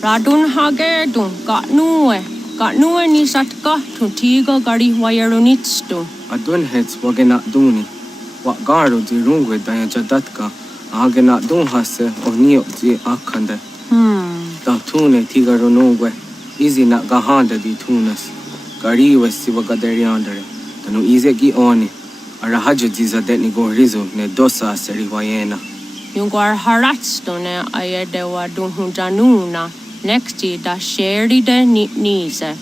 Radun hage dun got nue ni satka to tigo gari wayarunitstu. Adun hets wagena duni. What garo di rungwe daya jadatka. Agena dun hase o nio di akande. Da tune tigaro nungwe. Easy na gahanda di tunas. Gari wesi wagaderiandere. Tanu easy gi oni. Arahajo di zadetni go rizu ne dosa seri wayena. Yunguar haratstone ayedewa dun hunjanuna. Nexti da sheri de nise.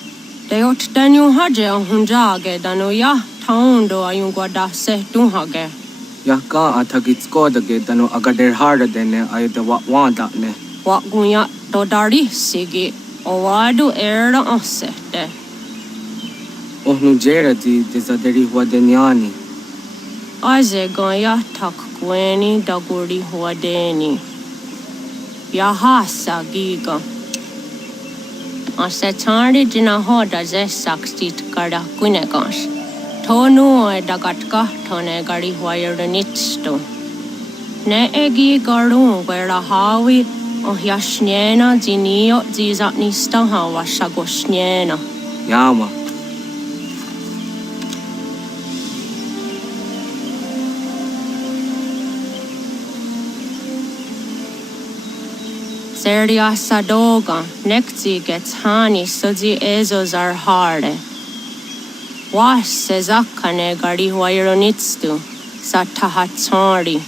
De ot danu haje on hunjage danu ya taundo ayungwa da se dunhage. Ya ka atagitskoda danu agader harda dene ayedewa wanda ne. Wa gunya do dari sigi o wadu era ansete. Ohnu jera di desaderi huadeniani. Aze gaya tak kweni daguri huadeni. Yahasa giga. Ase tari jina hoda ze sakstit kada kunegas. Tonu e dagatka tone gari huayernitsto. Ne egi garun gwera hawi o yashnena zinio zizatnista hawa shagoshnena. Yama. Serdia sadoga, nekti gets hani suzi ezos are harde. Was sezakane gari huayronitstu, satahatsari.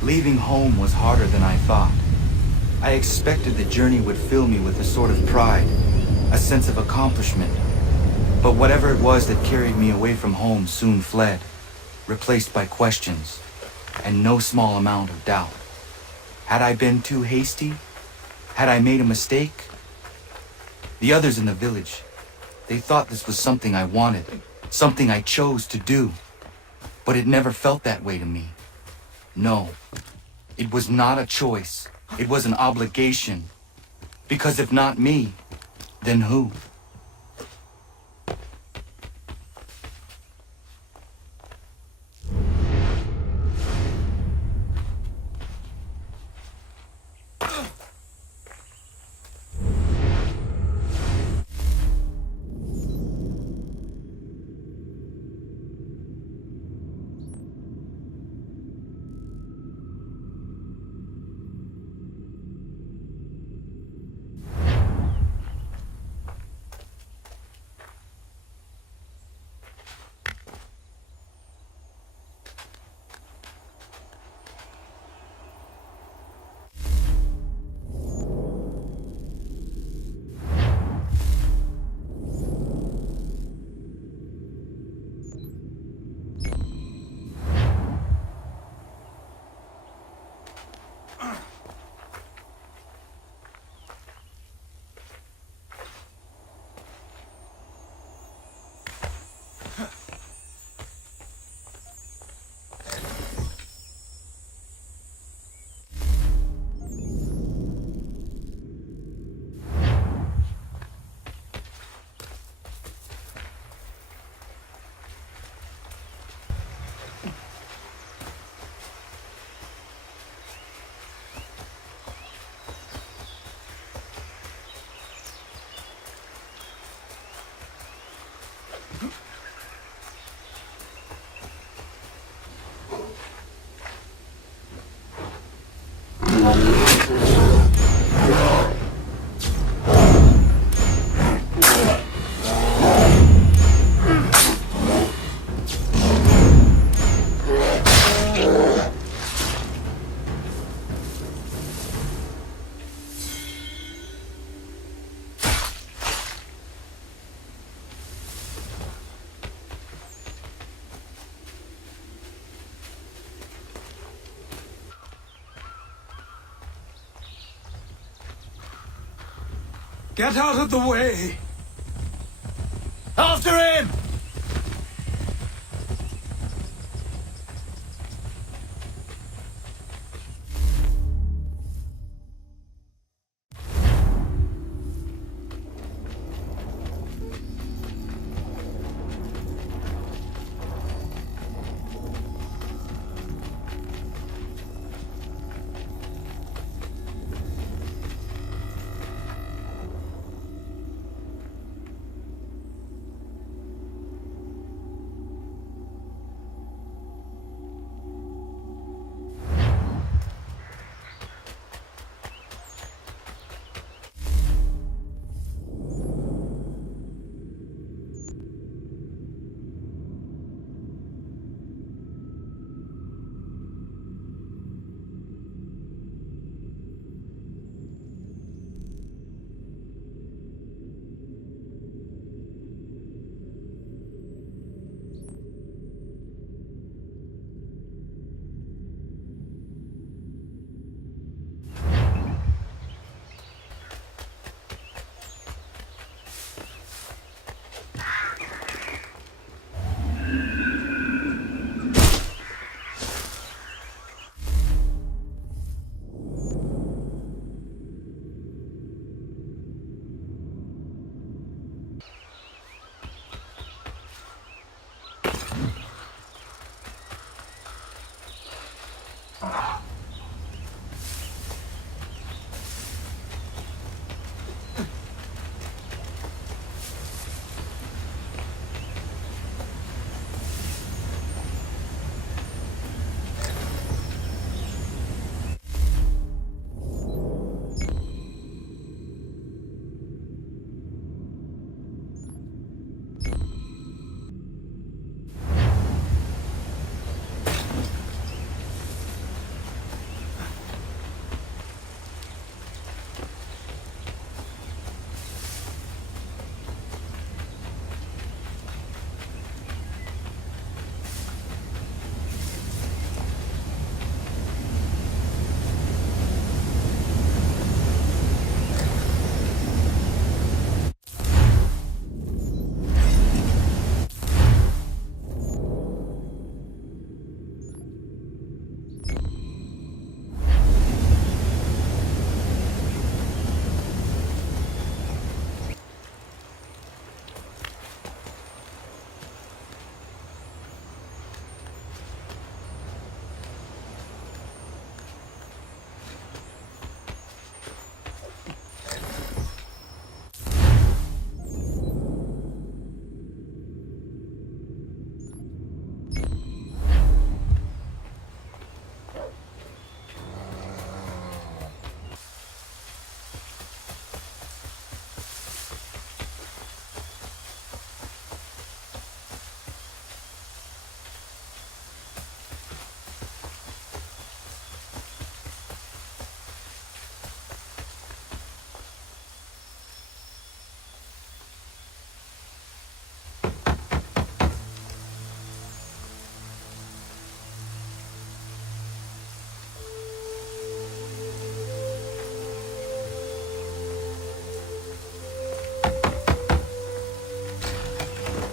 Leaving home was harder than I thought. I expected the journey would fill me with a sort of pride, a sense of accomplishment. But whatever it was that carried me away from home soon fled, replaced by questions and no small amount of doubt. Had I been too hasty? Had I made a mistake? The others in the village, they thought this was something I wanted, something I chose to do. But it never felt that way to me. No, it was not a choice. It was an obligation. Because if not me, then who? Get out of the way! After him!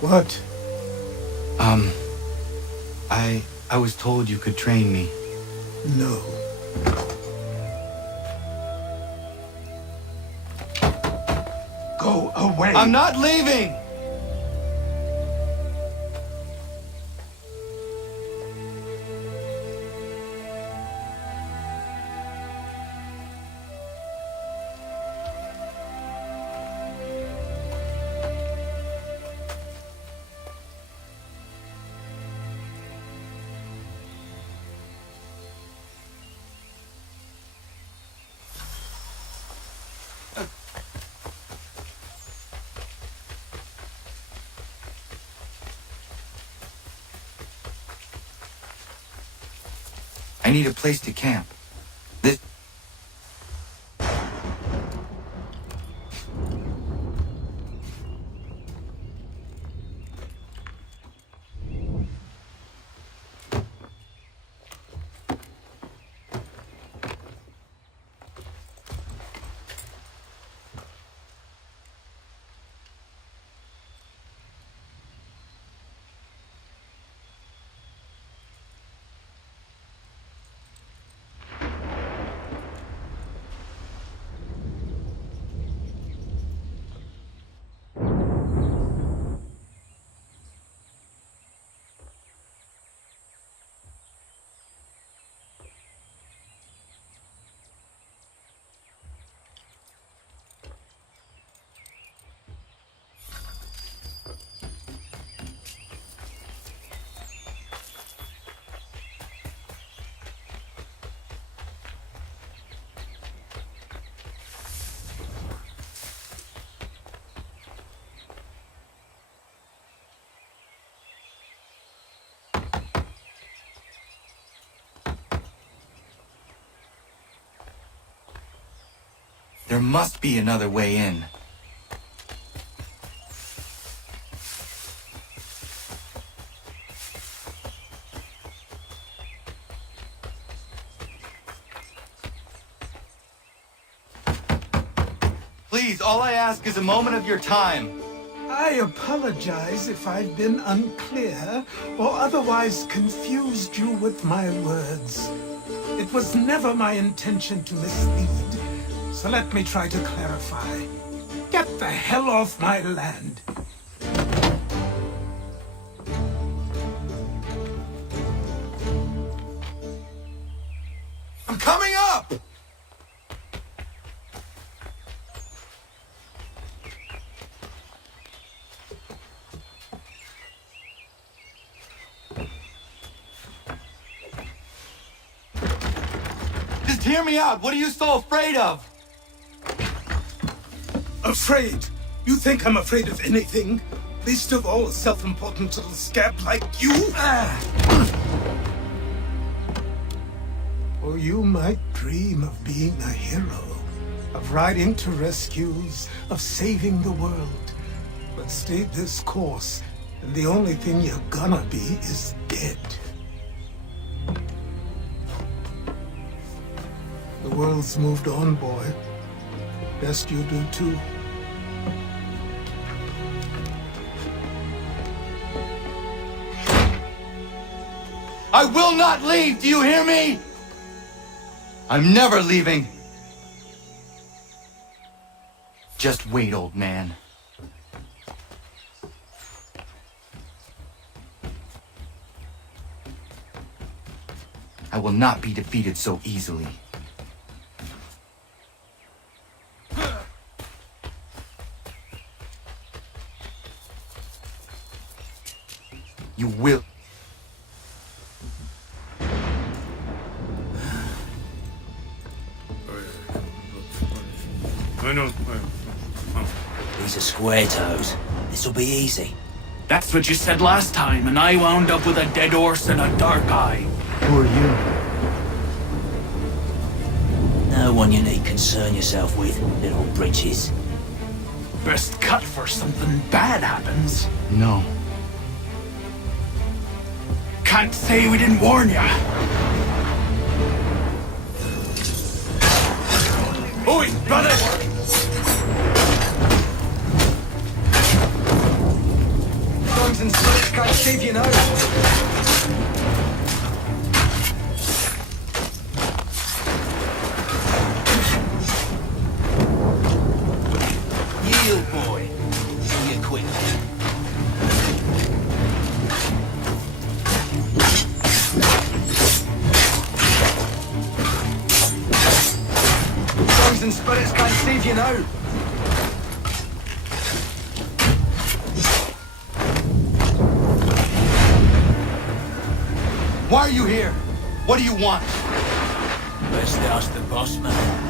What? I was told you could train me. No. Go away! I'm not leaving! I need a place to camp. This... There must be another way in. Please, all I ask is a moment of your time. I apologize if I've been unclear or otherwise confused you with my words. It was never my intention to mislead, so let me try to clarify. Get the hell off my land. I'm coming up! Just hear me out. What are you so afraid of? Afraid? You think I'm afraid of anything? Least of all a self-important little scab like you? Or you might dream of being a hero, of riding to rescues, of saving the world. But stay this course, and the only thing you're gonna be is dead. The world's moved on, boy. Best you do too. I will not leave, do you hear me? I'm never leaving. Just wait, old man. I will not be defeated so easily. You will. These are square toes. This'll be easy. That's what you said last time, and I wound up with a dead horse and a dark eye. Who are you? No one you need concern yourself with, little britches. Best cut for something bad happens. No. Can't say we didn't warn ya. Oi, brother! Songs and spirits can't save you now. Yield, boy. You quick. Songs and spirits can't save you now. Why are you here? What do you want? Best ask the boss man.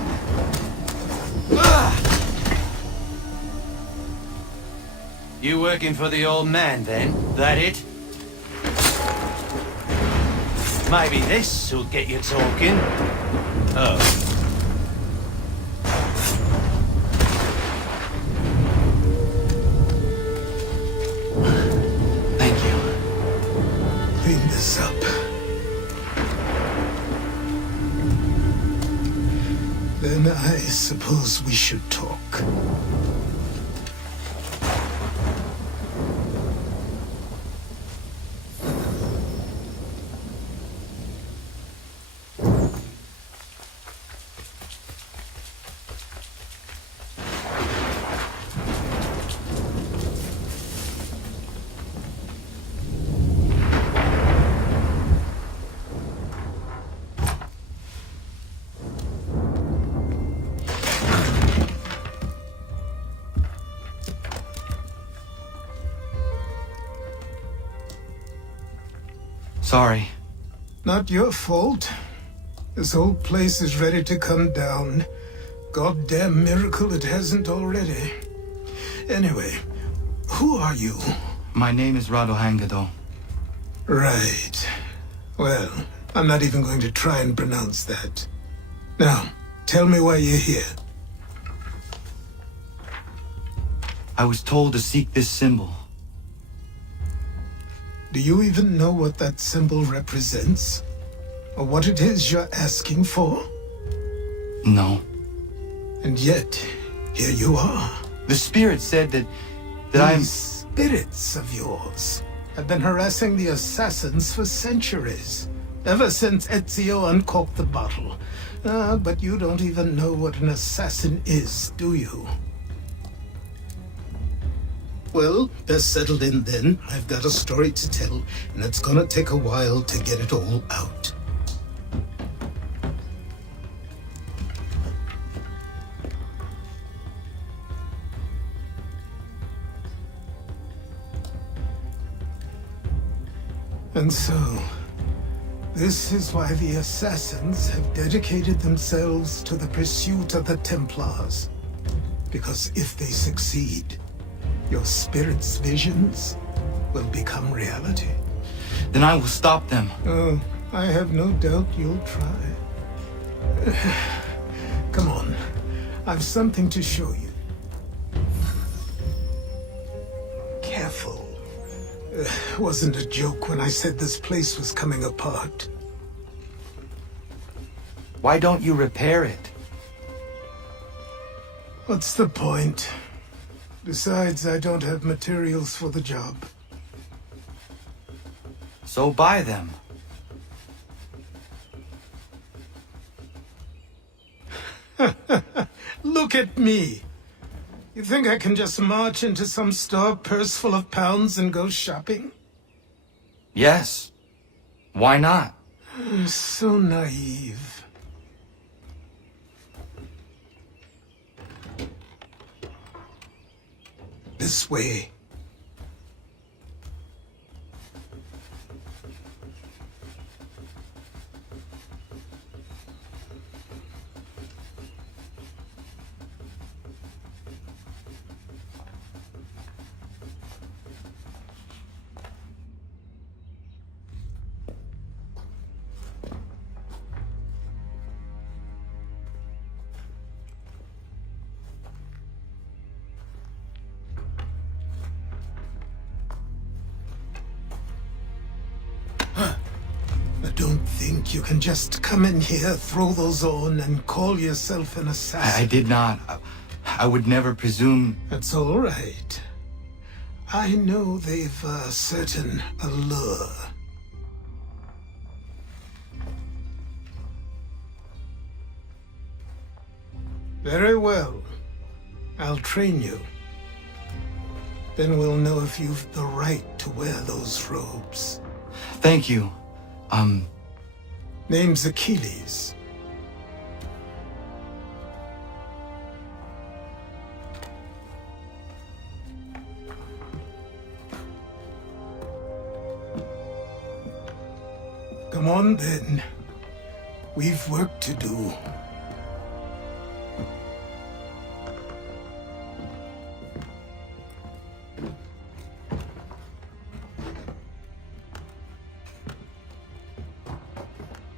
You working for the old man, then? That it? Maybe this will get you talking. Oh. Thank you. Clean this up. Then I suppose we should talk. Sorry. Not your fault. This whole place is ready to come down. Goddamn miracle it hasn't already. Anyway, who are you? My name is Rado Hangado. Right. Well, I'm not even going to try and pronounce that. Now, tell me why you're here. I was told to seek this symbol. Do you even know what that symbol represents? Or what it is you're asking for? No. And yet, here you are. The spirit said that I'm... These spirits of yours have been harassing the assassins for centuries. Ever since Ezio uncorked the bottle. But you don't even know what an assassin is, do you? Well, best settled in then. I've got a story to tell, and it's gonna take a while to get it all out. And so, this is why the assassins have dedicated themselves to the pursuit of the Templars. Because if they succeed, your spirit's visions will become reality. Then I will stop them. Oh, I have no doubt you'll try. Come on, I've something to show you. Careful. Wasn't a joke when I said this place was coming apart. Why don't you repair it? What's the point? Besides, I don't have materials for the job. So buy them. Look at me. You think I can just march into some store, purse full of pounds, and go shopping? Yes. Why not? I'm so naive. This way. Don't think you can just come in here, throw those on, and call yourself an assassin. I did not. I would never presume... That's all right. I know they've a certain allure. Very well. I'll train you. Then we'll know if you've the right to wear those robes. Thank you. Name's Achilles. Come on, then. We've work to do.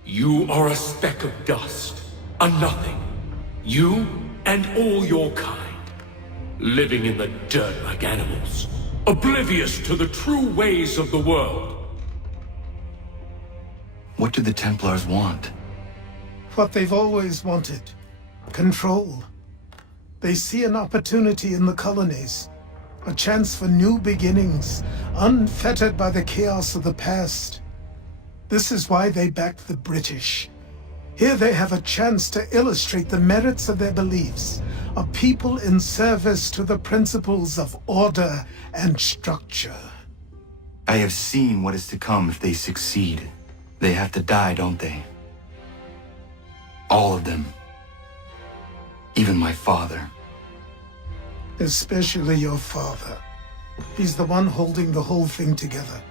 You are a speck of dust, a nothing. You and all your kind, living in the dirt like animals, oblivious to the true ways of the world. What do the Templars want? What they've always wanted. Control. They see an opportunity in the colonies. A chance for new beginnings, unfettered by the chaos of the past. This is why they backed the British. Here they have a chance to illustrate the merits of their beliefs, a people in service to the principles of order and structure. I have seen what is to come if they succeed. They have to die, don't they? All of them. Even my father. Especially your father. He's the one holding the whole thing together.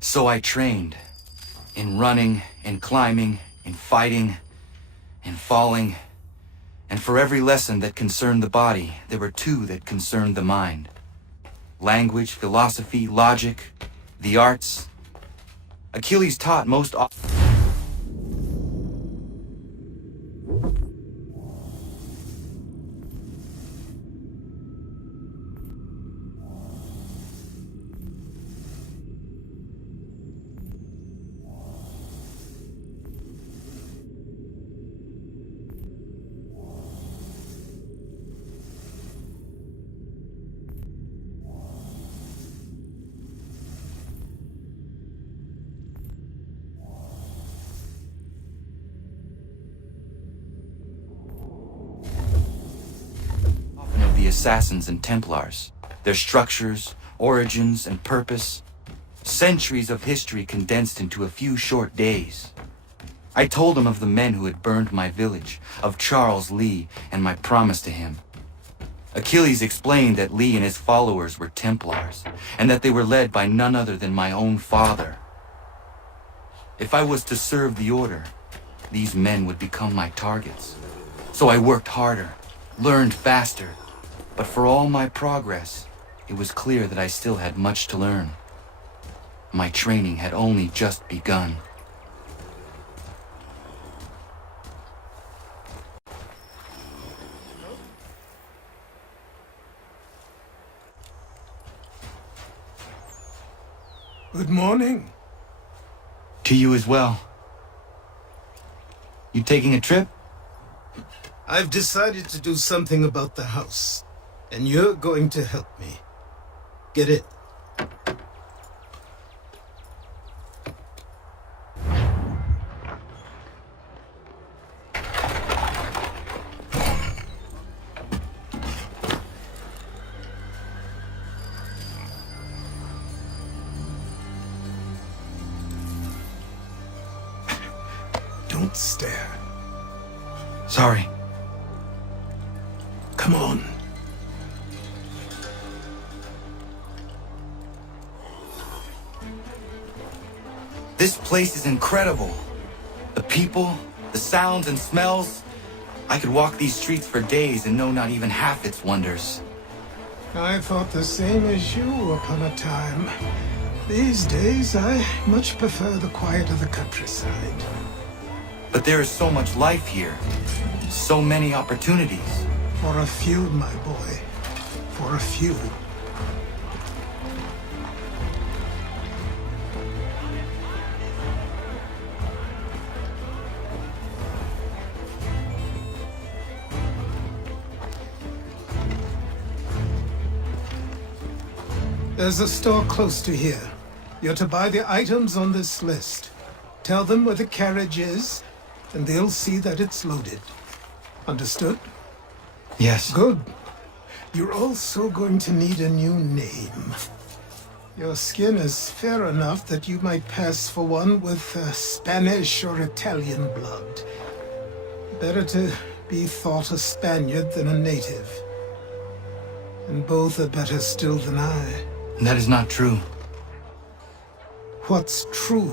So I trained. In running, in climbing, in fighting. and falling. And for every lesson that concerned the body, there were two that concerned the mind. Language, philosophy, logic, the arts. Achilles taught most often. Of the Assassins and Templars, their structures, origins, and purpose. Centuries of history condensed into a few short days. I told him of the men who had burned my village, of Charles Lee and my promise to him. Achilles explained that Lee and his followers were Templars, and that they were led by none other than my own father. If I was to serve the order, these men would become my targets. So I worked harder, learned faster, but for all my progress, it was clear that I still had much to learn. My training had only just begun. Good morning. To you as well. You taking a trip? I've decided to do something about the house, and you're going to help me. Get it? Don't stare. Sorry. Come on. This place is incredible. The people, the sounds and smells. I could walk these streets for days and know not even half its wonders. I thought the same as you upon a time. These days, I much prefer the quiet of the countryside. But there is so much life here. So many opportunities. For a few, my boy. For a few. There's a store close to here. You're to buy the items on this list. Tell them where the carriage is, and they'll see that it's loaded. Understood? Yes. Good. You're also going to need a new name. Your skin is fair enough that you might pass for one with Spanish or Italian blood. Better to be thought a Spaniard than a native. And both are better still than I. That is not true. What's true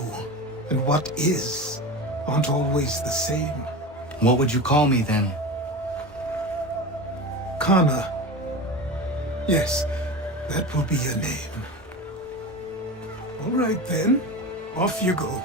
and what is aren't always the same. What would you call me then? Kana. Yes, that will be your name. All right then, off you go.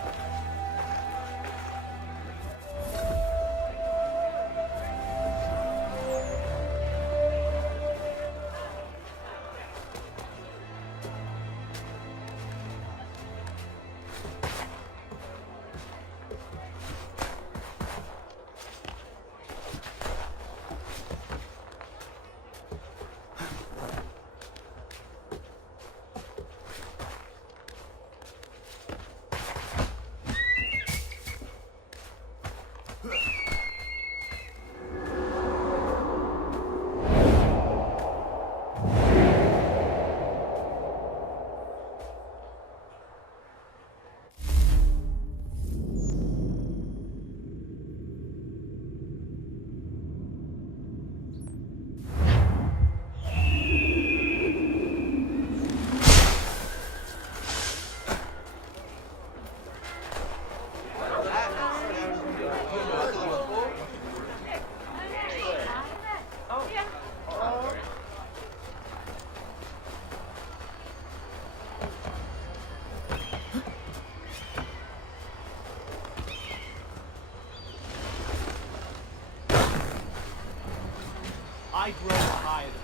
I grow tired of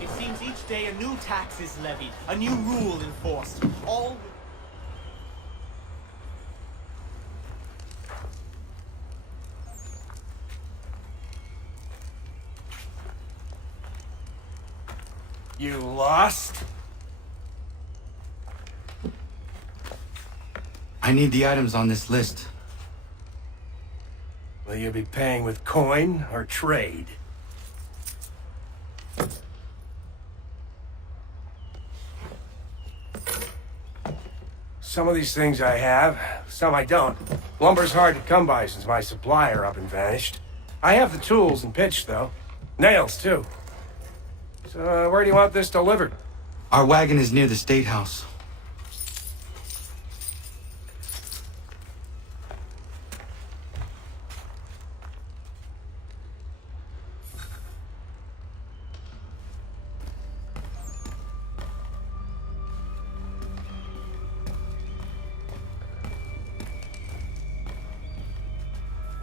this. It seems each day a new tax is levied, a new rule enforced, all... You lost? I need the items on this list. Will you be paying with coin or trade? Some of these things I have, some I don't. Lumber's hard to come by since my supplier up and vanished. I have the tools and pitch, though. Nails, too. So, where do you want this delivered? Our wagon is near the State House.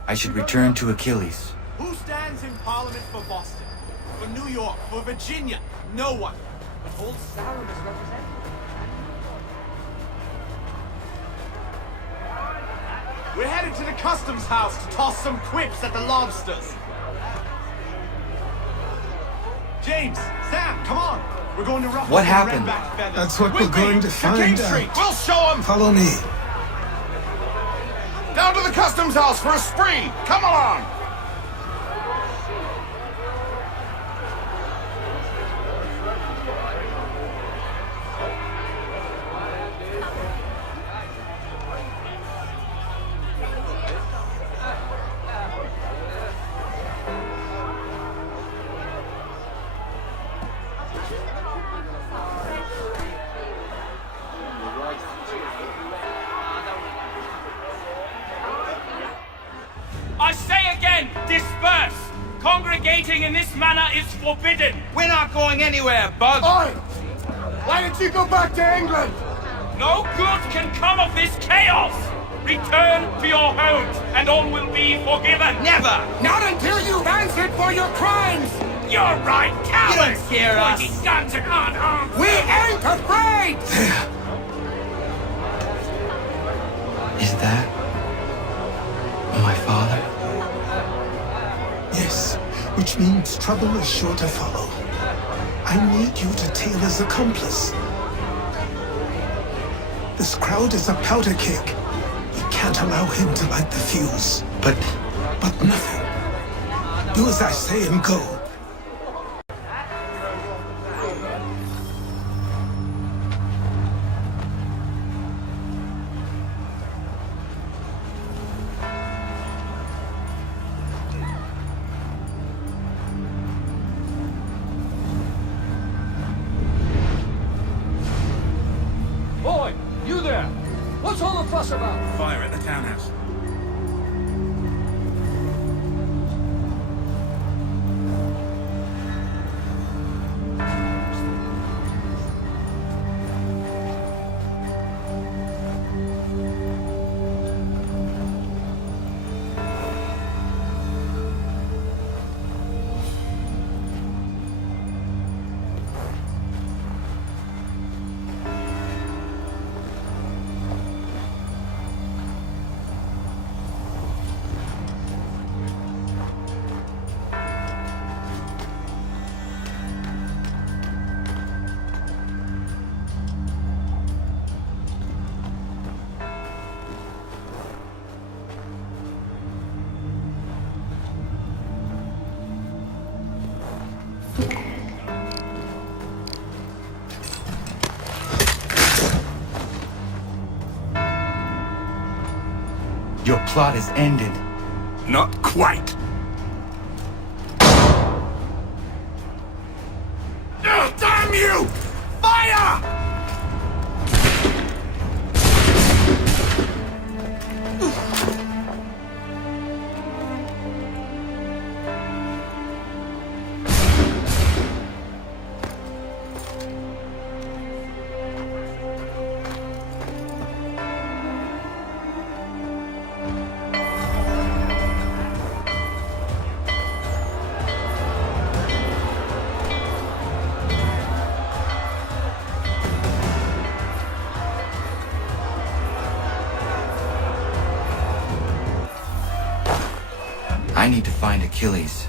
I should return to Achilles. Who stands in Parliament for Boston? For New York? For Virginia? No one. But old Sarum is represented. We're headed to the customs house to toss some quips at the lobsters. James, Sam, come on. We're going to ruffle What some happened? redback feathers. That's what With we're going me, to find King out. Street. We'll show them. Follow me. Down to the customs house for a spree! Come along! I say again, disperse! Congregating in this manner is forbidden! We're not going anywhere, Bug! Oi! Why did you go back to England? No good can come of this chaos! Return to your homes, and all will be forgiven! Never! Not until you've answered for your crimes! You're right, cowards! You don't scare us. Pointing guns and unarmed! We ain't afraid! Is that my father? Yes, which means trouble is sure to follow. I need you to tail his accomplice. This crowd is a powder keg. We can't allow him to light the fuse. But nothing. Do as I say and go. Boy, you there! What's all the fuss about? Fire at the townhouse. your plot is ended. Not quite. Damn you! Fire! I need to find Achilles.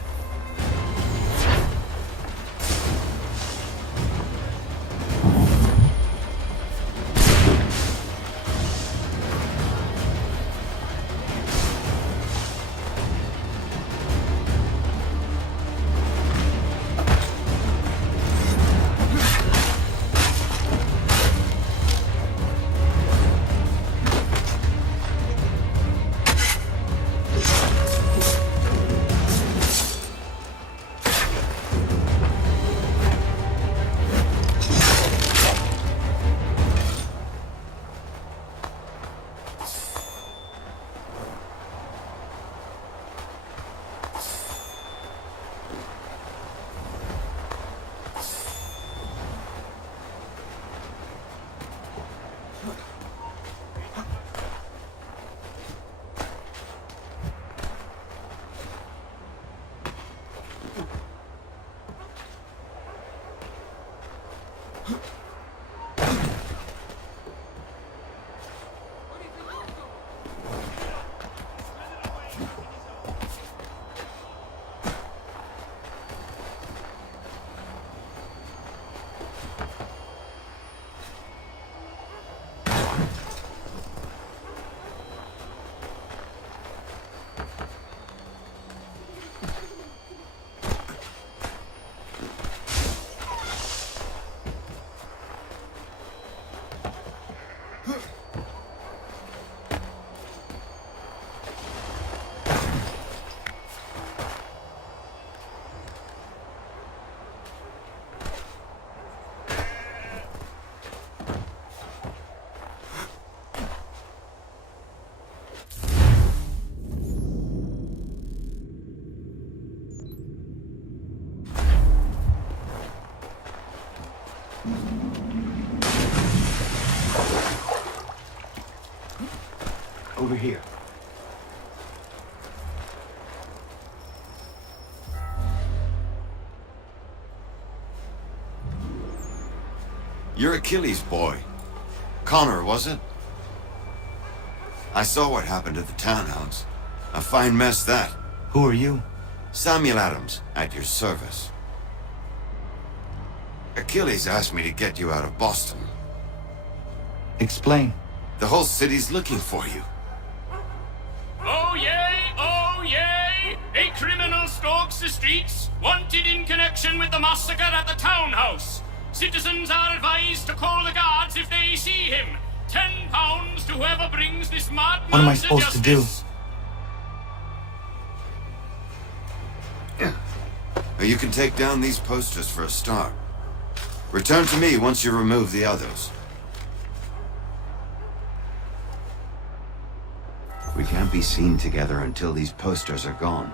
Over here. You're Achilles' boy. Connor, was it? I saw what happened at the townhouse. A fine mess, that. Who are you? Samuel Adams, at your service. Achilles asked me to get you out of Boston. Explain. The whole city's looking for you. Oh yay, oh yay! A criminal stalks the streets, wanted in connection with the massacre at the townhouse. Citizens are advised to call the guards if they see him. £10 to whoever brings this madman What am I supposed to do? justice. You can take down these posters for a start. Return to me once you remove the others. We can't be seen together until these posters are gone.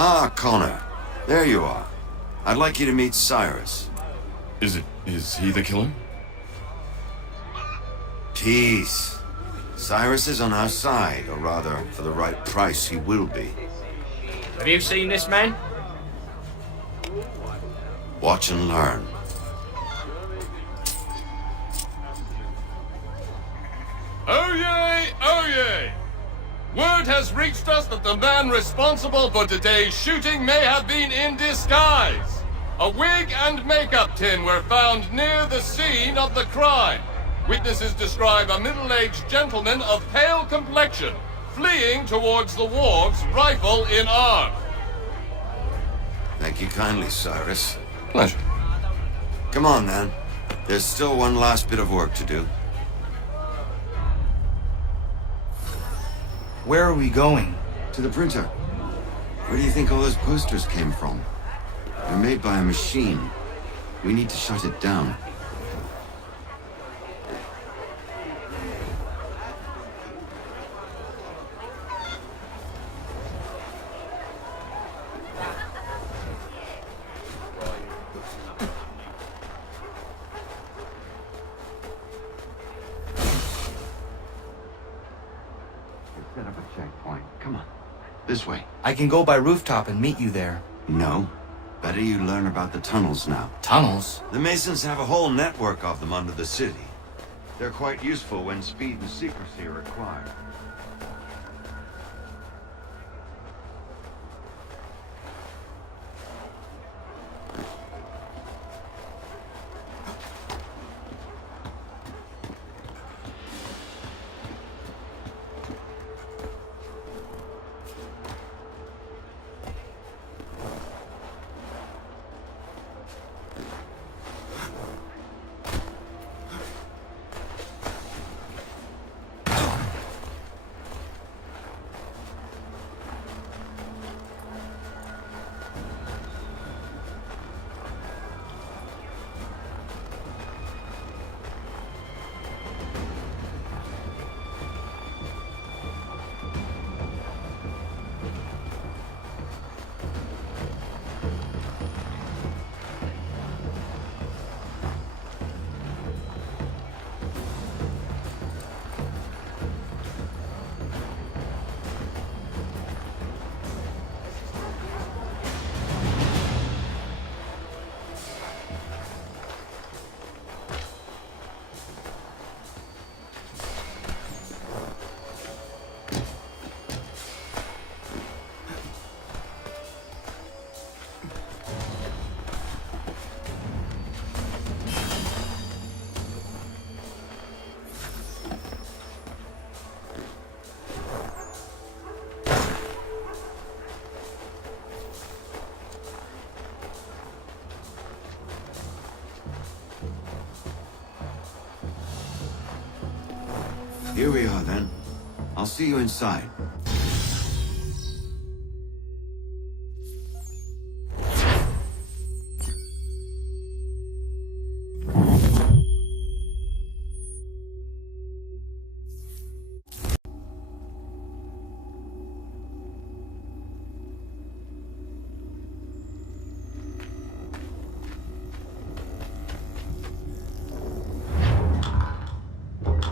Ah, Connor. There you are. I'd like you to meet Cyrus. Is he the killer? Peace. Cyrus is on our side, or rather, for the right price, he will be. Have you seen this man? Watch and learn. Oh yay! Oh yay! Word has reached us that the man responsible for today's shooting may have been in disguise. A wig and makeup tin were found near the scene of the crime. Witnesses describe a middle-aged gentleman of pale complexion fleeing towards the wharves, rifle in arm. Thank you kindly, Cyrus. Pleasure. Come on, then. There's still one last bit of work to do. Where are we going? To the printer. Where do you think all those posters came from? They're made by a machine. We need to shut it down. Set up a checkpoint. Come on. This way. I can go by rooftop and meet you there. No. Better you learn about the tunnels now. Tunnels? The Masons have a whole network of them under the city. They're quite useful when speed and secrecy are required. Here we are, then. I'll see you inside.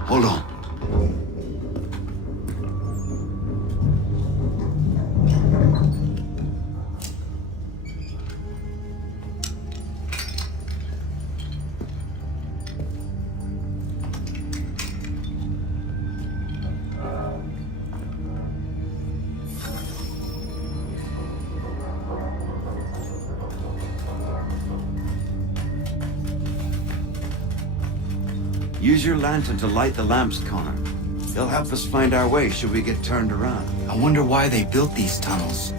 Hold on. Use your lantern to light the lamps, Connor. They'll help us find our way should we get turned around. I wonder why they built these tunnels.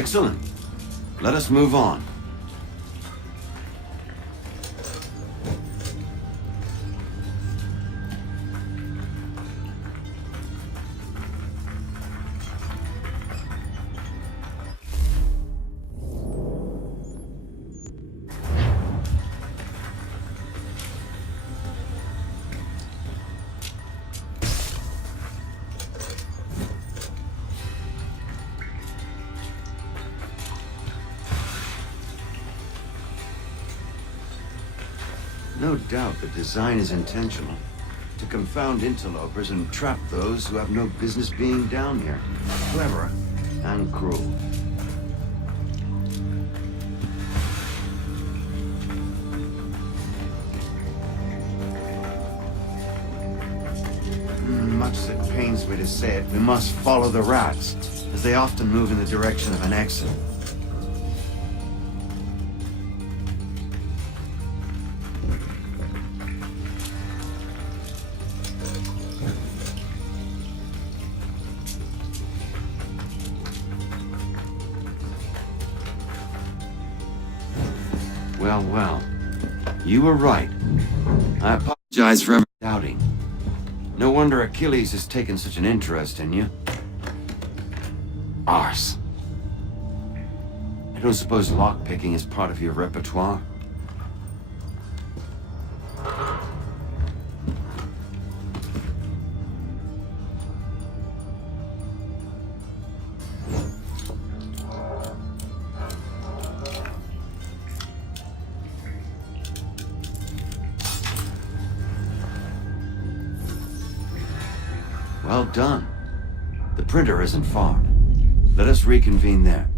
Excellent. Let us move on. No doubt the design is intentional, to confound interlopers and trap those who have no business being down here. Clever and cruel. Much as it pains me to say it, we must follow the rats, as they often move in the direction of an exit. Well, well. You were right. I apologize for ever doubting. No wonder Achilles has taken such an interest in you. Arse. I don't suppose lockpicking is part of your repertoire? Well done. The printer isn't far. Let us reconvene there.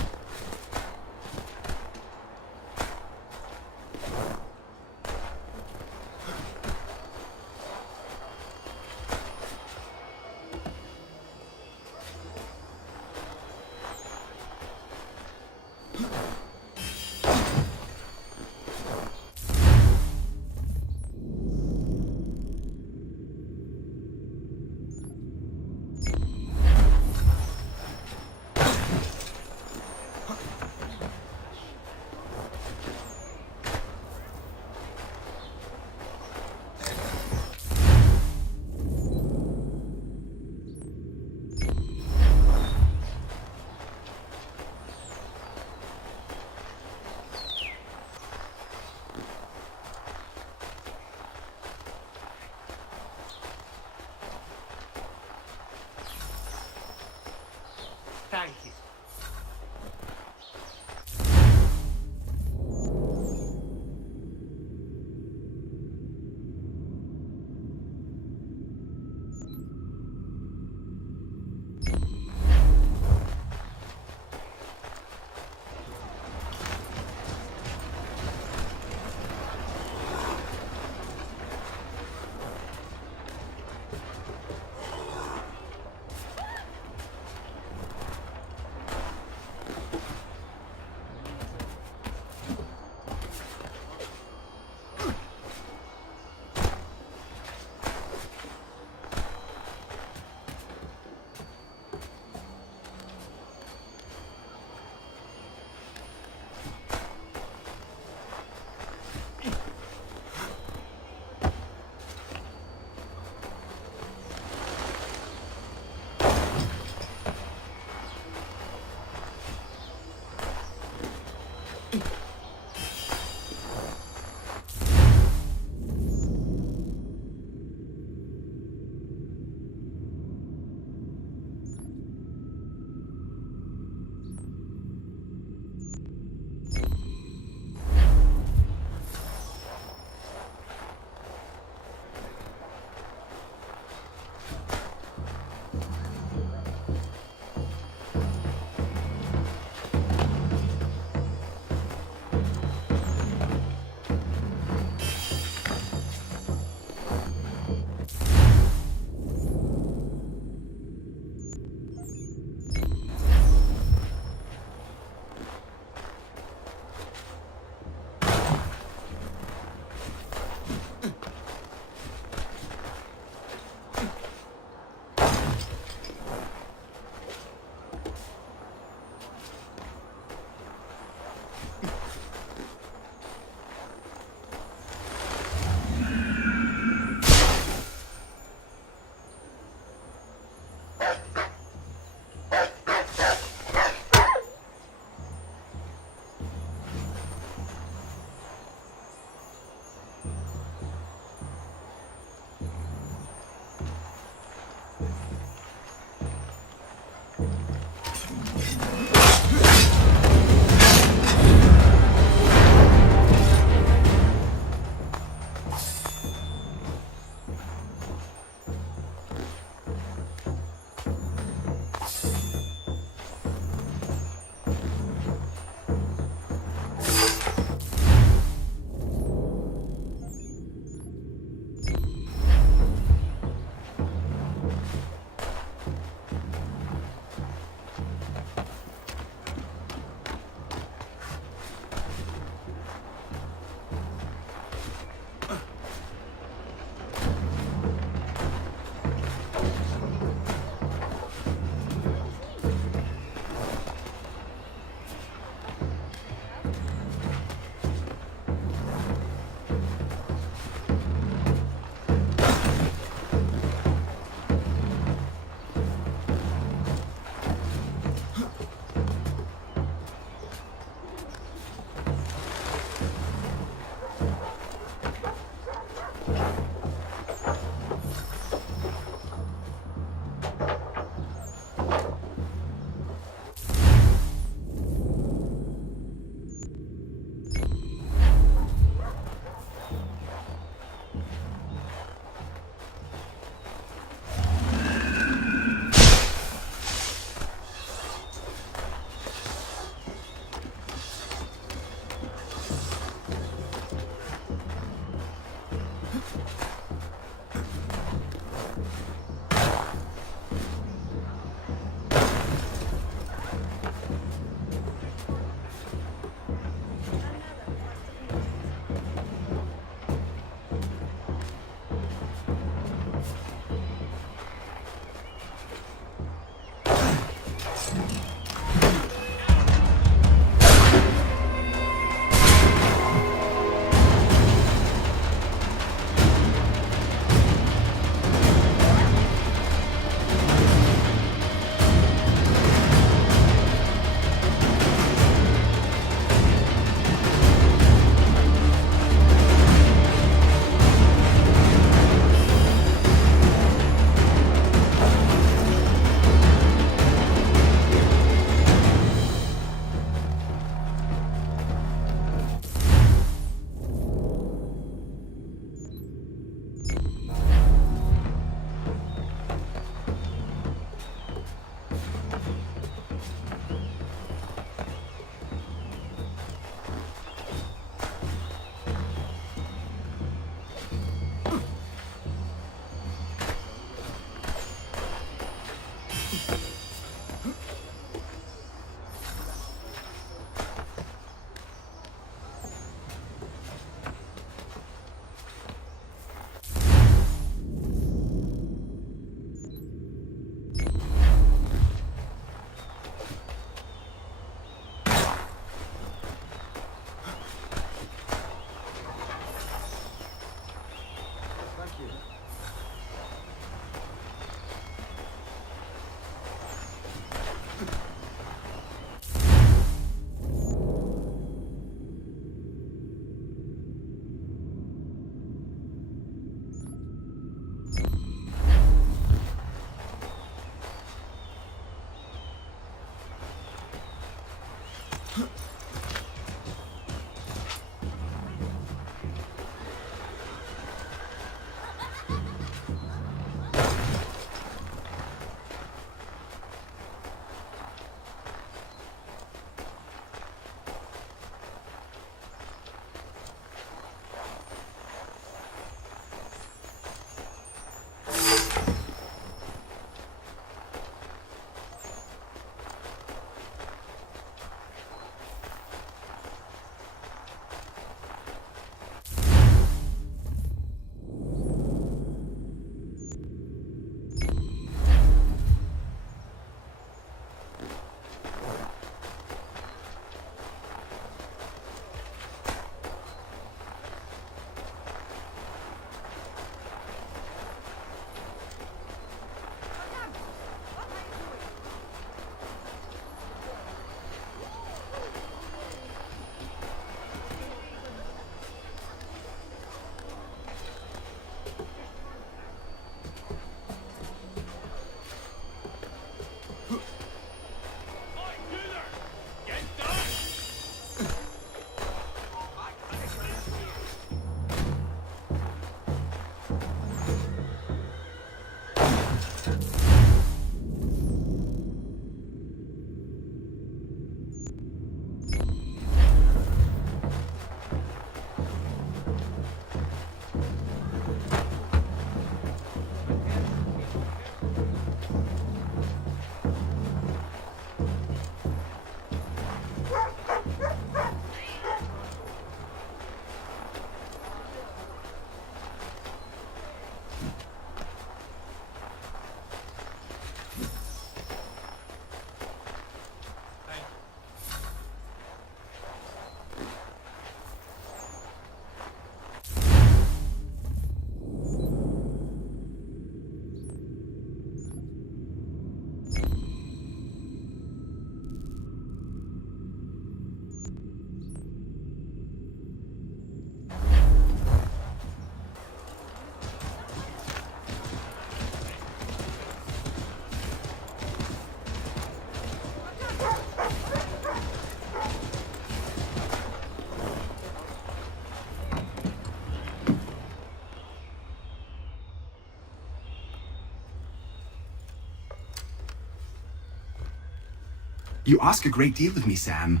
You ask a great deal of me, Sam.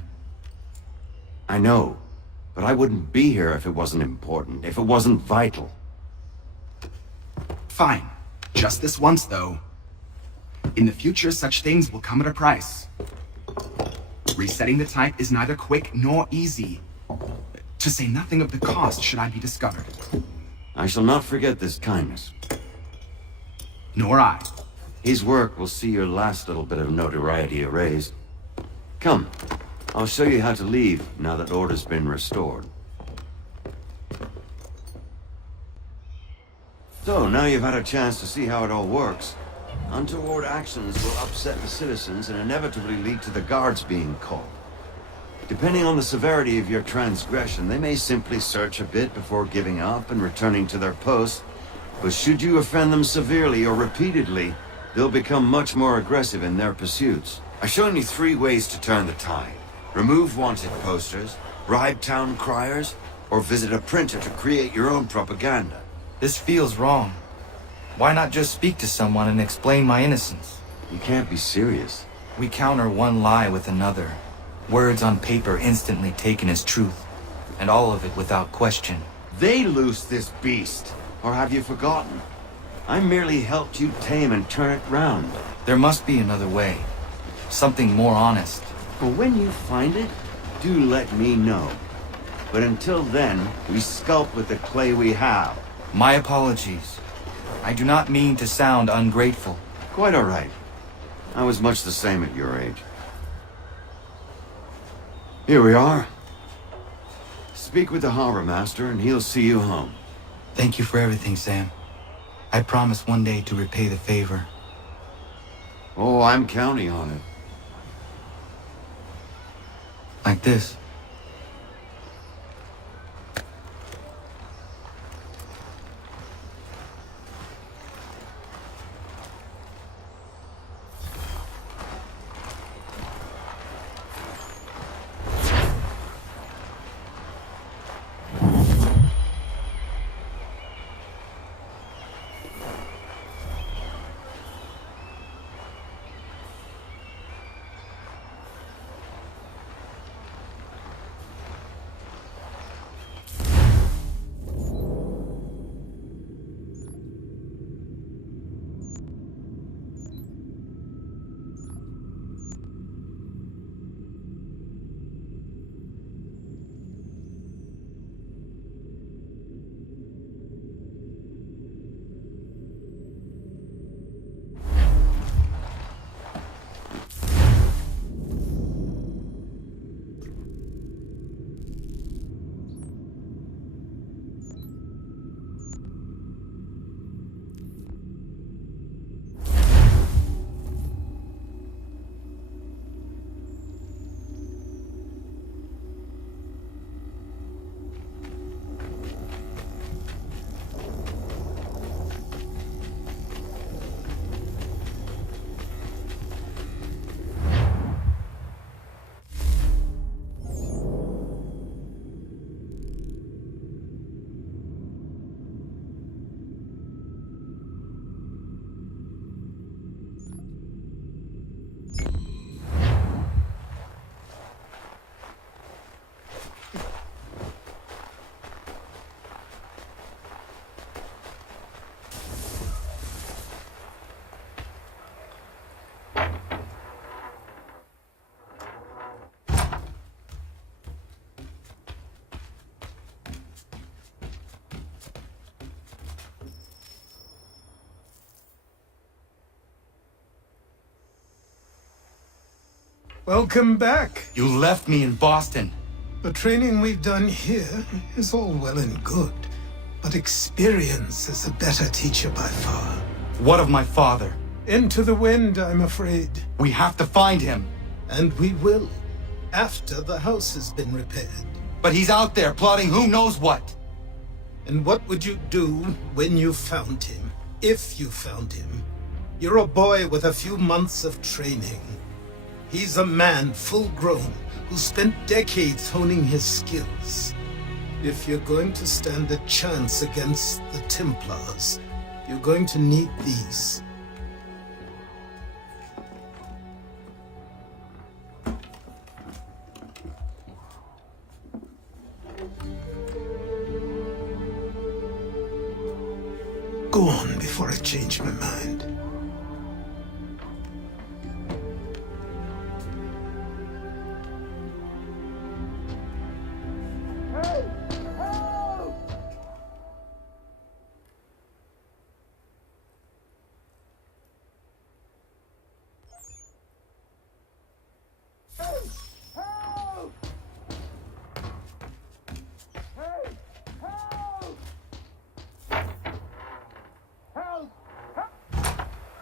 I know, but I wouldn't be here if it wasn't important, if it wasn't vital. Fine. Just this once, though. In the future, such things will come at a price. Resetting the type is neither quick nor easy. To say nothing of the cost should I be discovered. I shall not forget this kindness. Nor I. His work will see your last little bit of notoriety erased. Come, I'll show you how to leave now that order's been restored. So, now you've had a chance to see how it all works. Untoward actions will upset the citizens and inevitably lead to the guards being called. Depending on the severity of your transgression, they may simply search a bit before giving up and returning to their posts. But should you offend them severely or repeatedly, they'll become much more aggressive in their pursuits. I've shown you 3 ways to turn the tide. Remove wanted posters, bribe town criers, or visit a printer to create your own propaganda. This feels wrong. Why not just speak to someone and explain my innocence? You can't be serious. We counter one lie with another. Words on paper instantly taken as truth. And all of it without question. They loose this beast. Or have you forgotten? I merely helped you tame and turn it round. There must be another way. Something more honest. But when you find it, do let me know. But until then, we sculpt with the clay we have. My apologies. I do not mean to sound ungrateful. Quite all right. I was much the same at your age. Here we are. Speak with the harbor master and he'll see you home. Thank you for everything, Sam. I promise one day to repay the favor. Oh, I'm counting on it. Like this. Welcome back. You left me in Boston. The training we've done here is all well and good, but experience is a better teacher by far. What of my father? Into the wind, I'm afraid. We have to find him. And we will, after the house has been repaired. But he's out there plotting who knows what. And what would you do when you found him? If you found him? You're a boy with a few months of training. He's a man full grown who spent decades honing his skills. If you're going to stand a chance against the Templars, you're going to need these. Go on before I change my mind.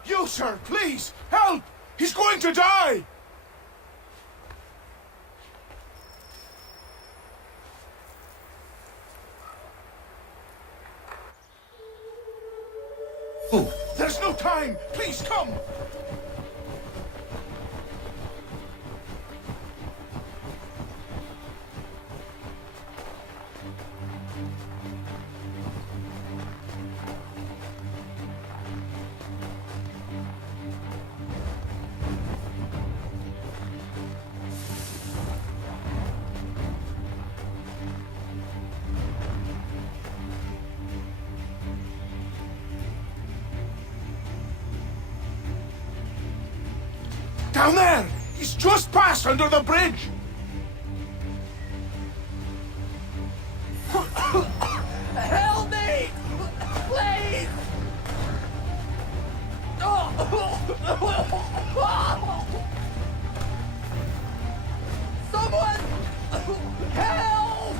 You, sir, please, help! He's going to die! Oh, There's no time! Please come! Down there! He's just passed under the bridge! Help me! Please! Someone! Help!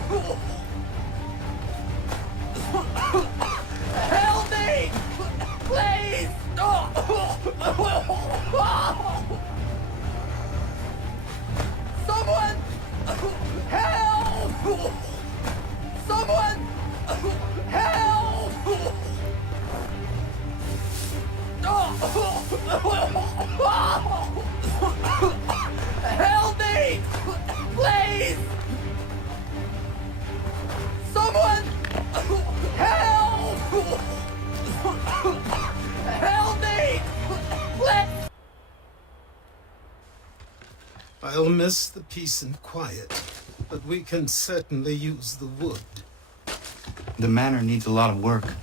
Help me! Please! Someone! Help! Someone! Help! Help me! Please! Someone! Help! Help me! Please! I'll miss the peace and quiet, but we can certainly use the wood. The manor needs a lot of work.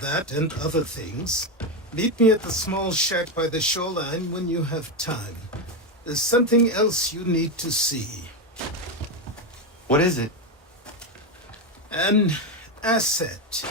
That and other things. Meet me at the small shack by the shoreline when you have time. There's something else you need to see. What is it? An asset.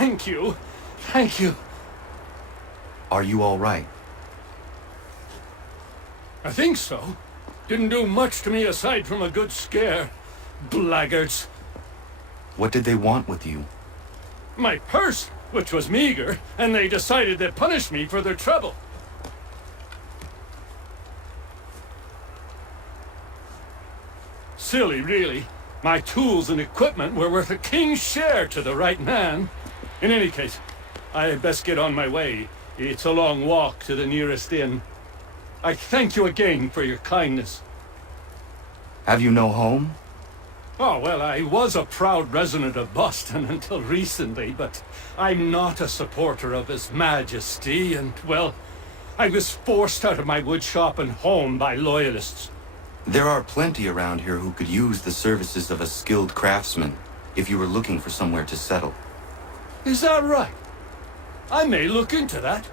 Thank you. Thank you. Are you all right? I think so. Didn't do much to me aside from a good scare. Blackguards. What did they want with you? My purse, which was meager, and they decided they'd punish me for their trouble. Silly, really. My tools and equipment were worth a king's share to the right man. In any case, I'd best get on my way. It's a long walk to the nearest inn. I thank you again for your kindness. Have you no home? Oh, well, I was a proud resident of Boston until recently, but I'm not a supporter of His Majesty, and, well, I was forced out of my woodshop and home by loyalists. There are plenty around here who could use the services of a skilled craftsman if you were looking for somewhere to settle. Is that right? I may look into that.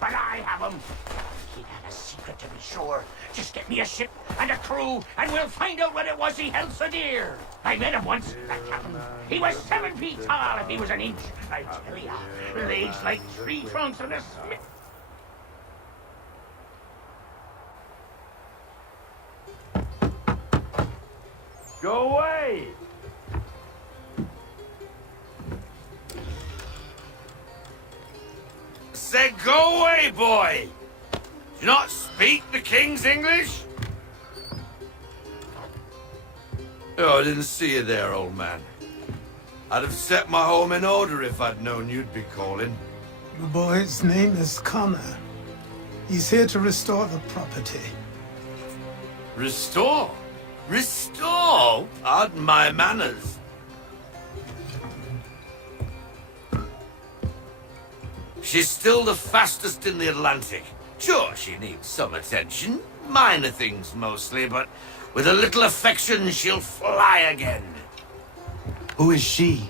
But I have them. He'd had a secret to be sure. Just get me a ship and a crew, and we'll find out what it was he held so dear. I met him once, that captain. He was 7 feet tall if he was an inch. I tell ya, legs like tree trunks and a smith. Go away! Said go away, boy! Do you not speak the King's English? Oh, I didn't see you there, old man. I'd have set my home in order if I'd known you'd be calling. The boy's name is Connor. He's here to restore the property. Restore? Restore? Pardon my manners. She's still the fastest in the Atlantic. Sure, she needs some attention. Minor things mostly, but with a little affection, she'll fly again. Who is she?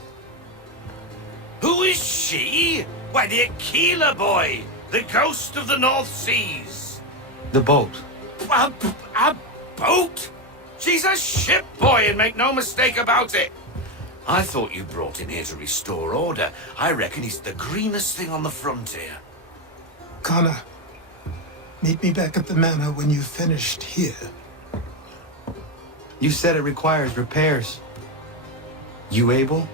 Who is she? Why, the Aquila boy, the ghost of the North Seas. The boat. A boat? She's a ship boy, and make no mistake about it. I thought you brought him here to restore order. I reckon he's the greenest thing on the frontier. Connor, meet me back at the manor when you've finished here. You said it requires repairs. You able?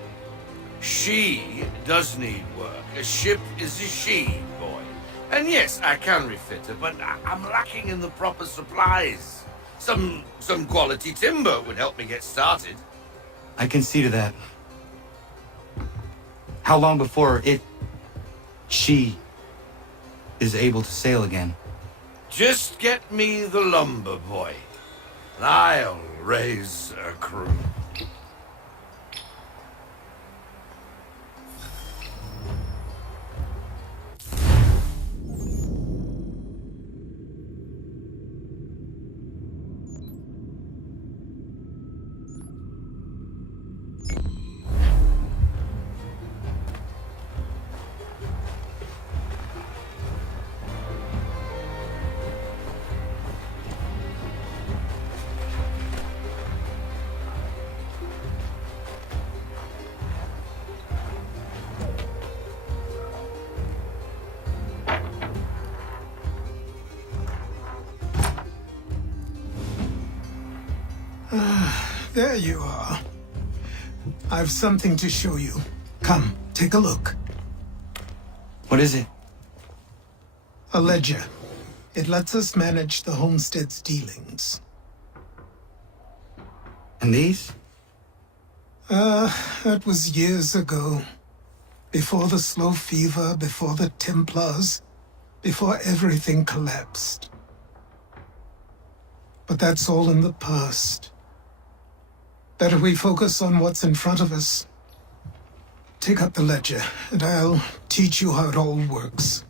She does need work. A ship is a she, boy. And yes, I can refit her, but I'm lacking in the proper supplies. Some quality timber would help me get started. I can see to that. How long before she is able to sail again? Just get me the lumber, boy, and I'll raise a crew. There you are. I've something to show you. Come, take a look. What is it? A ledger. It lets us manage the homestead's dealings. And these? That was years ago. Before the slow fever, before the Templars, before everything collapsed. But that's all in the past. Better we focus on what's in front of us. Take up the ledger, and I'll teach you how it all works.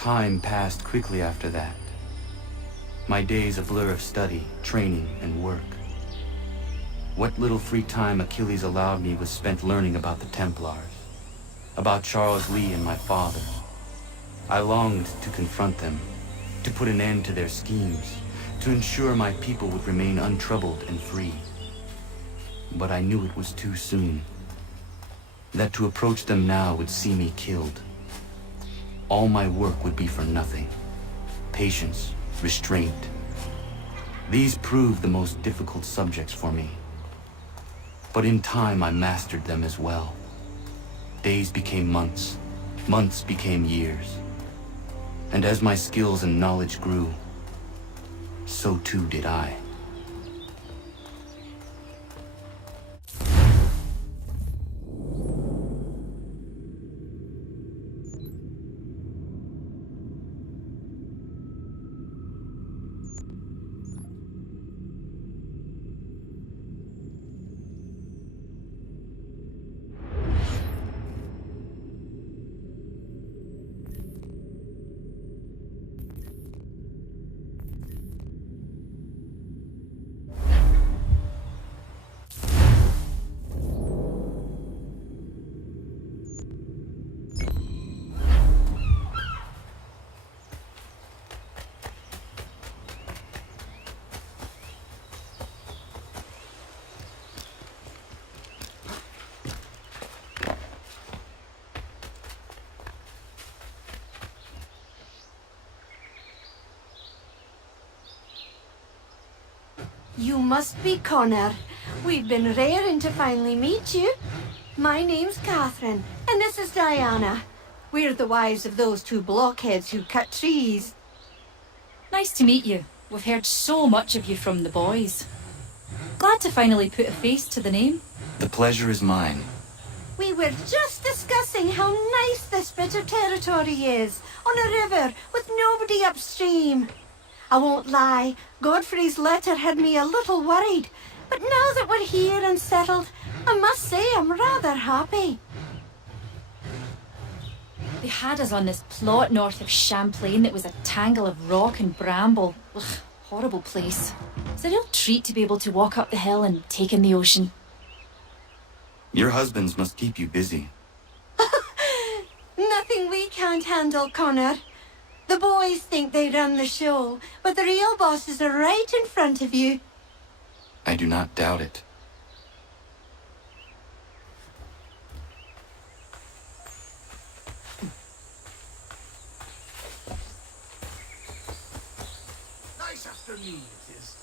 Time passed quickly after that. My days a blur of study, training, and work. What little free time Achilles allowed me was spent learning about the Templars, about Charles Lee and my father. I longed to confront them, to put an end to their schemes, to ensure my people would remain untroubled and free. But I knew it was too soon, that to approach them now would see me killed. All my work would be for nothing. Patience, restraint. These proved the most difficult subjects for me. But in time I mastered them as well. Days became months, months became years. And as my skills and knowledge grew, so too did I. You must be Connor. We've been raring to finally meet you. My name's Catherine, and this is Diana. We're the wives of those two blockheads who cut trees. Nice to meet you. We've heard so much of you from the boys. Glad to finally put a face to the name. The pleasure is mine. We were just discussing how nice this bit of territory is, on a river with nobody upstream. I won't lie, Godfrey's letter had me a little worried, but now that we're here and settled, I must say I'm rather happy. They had us on this plot north of Champlain that was a tangle of rock and bramble. Ugh, horrible place. It's a real treat to be able to walk up the hill and take in the ocean. Your husbands must keep you busy. Nothing we can't handle, Connor. The boys think they run the show, but the real bosses are right in front of you. I do not doubt it. Nice afternoon it is.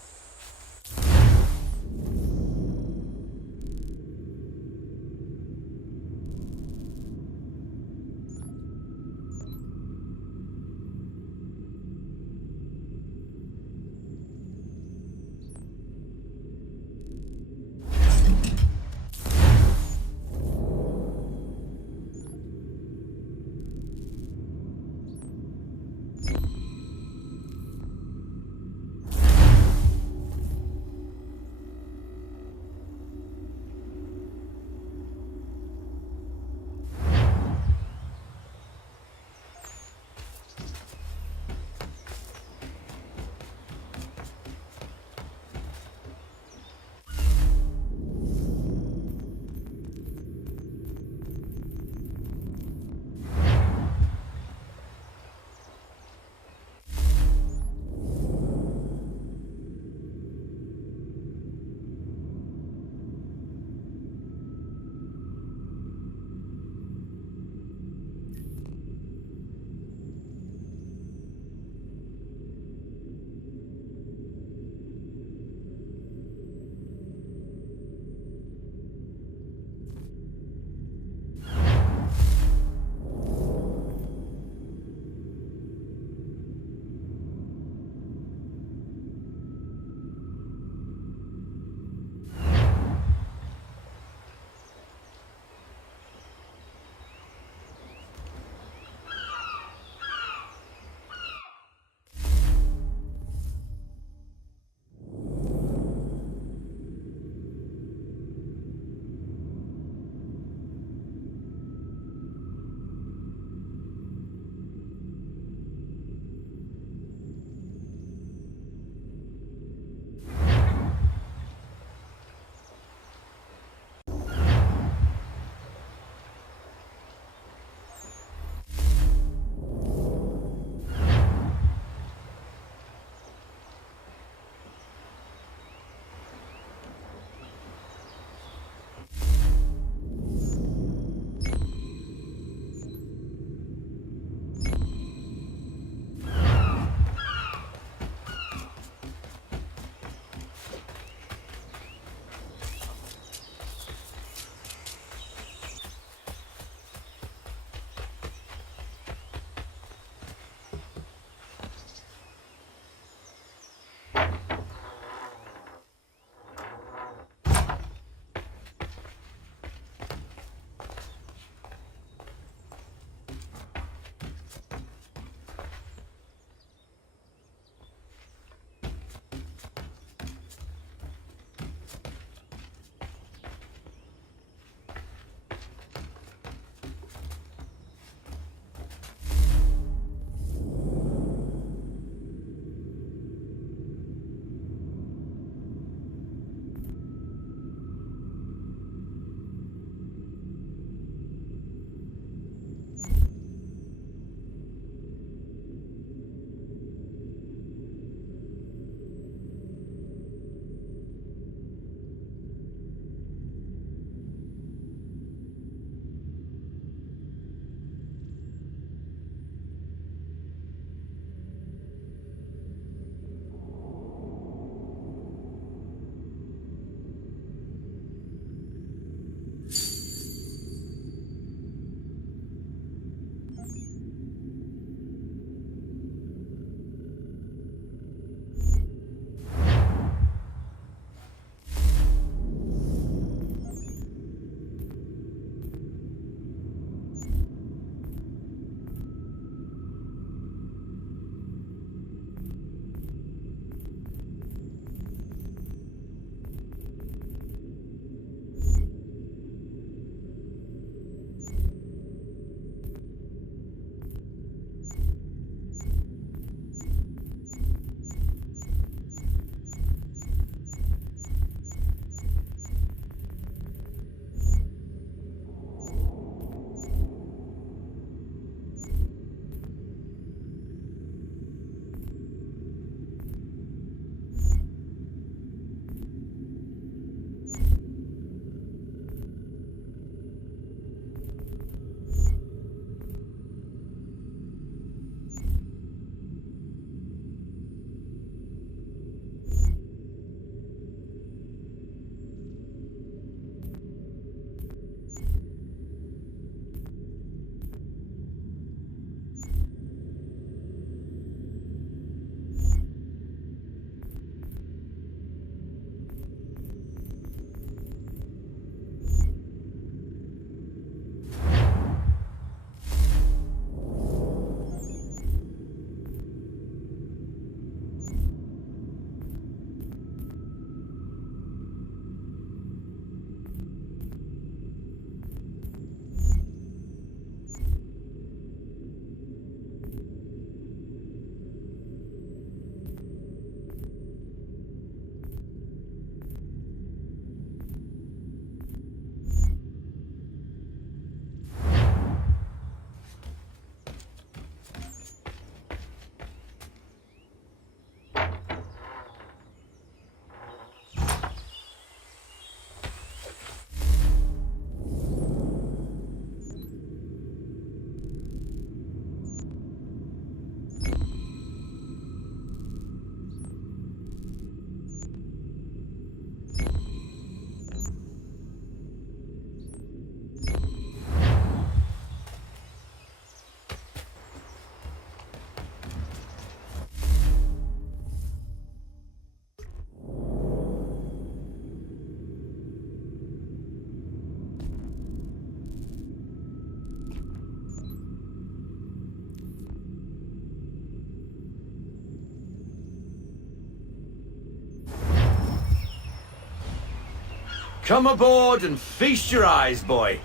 Come aboard and feast your eyes, boy.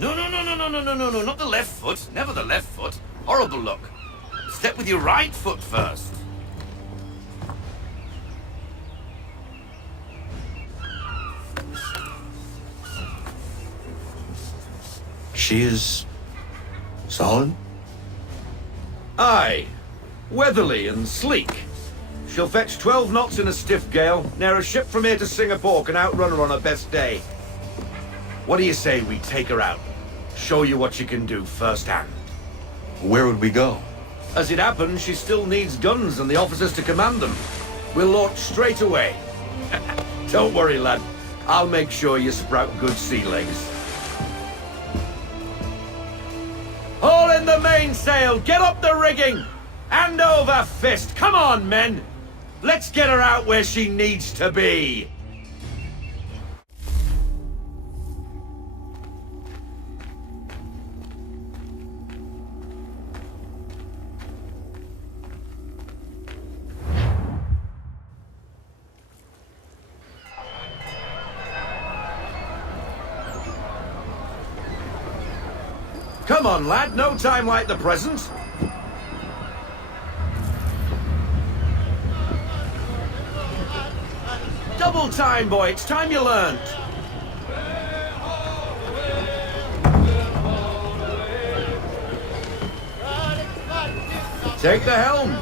No, not the left foot. Never the left foot. Horrible look. Step with your right foot first. She is solid? Aye. Weatherly and sleek. She'll fetch 12 knots in a stiff gale. Ne'er a ship from here to Singapore can outrun her on her best day. What do you say we take her out? Show you what she can do firsthand. Where would we go? As it happens, she still needs guns and the officers to command them. We'll launch straight away. Don't worry, lad. I'll make sure you sprout good sea legs. Haul in the mainsail! Get up the rigging! Hand over fist! Come on, men! Let's get her out where she needs to be! Come on, lad. No time like the present. Double time, boy. It's time you learned. Take the helm.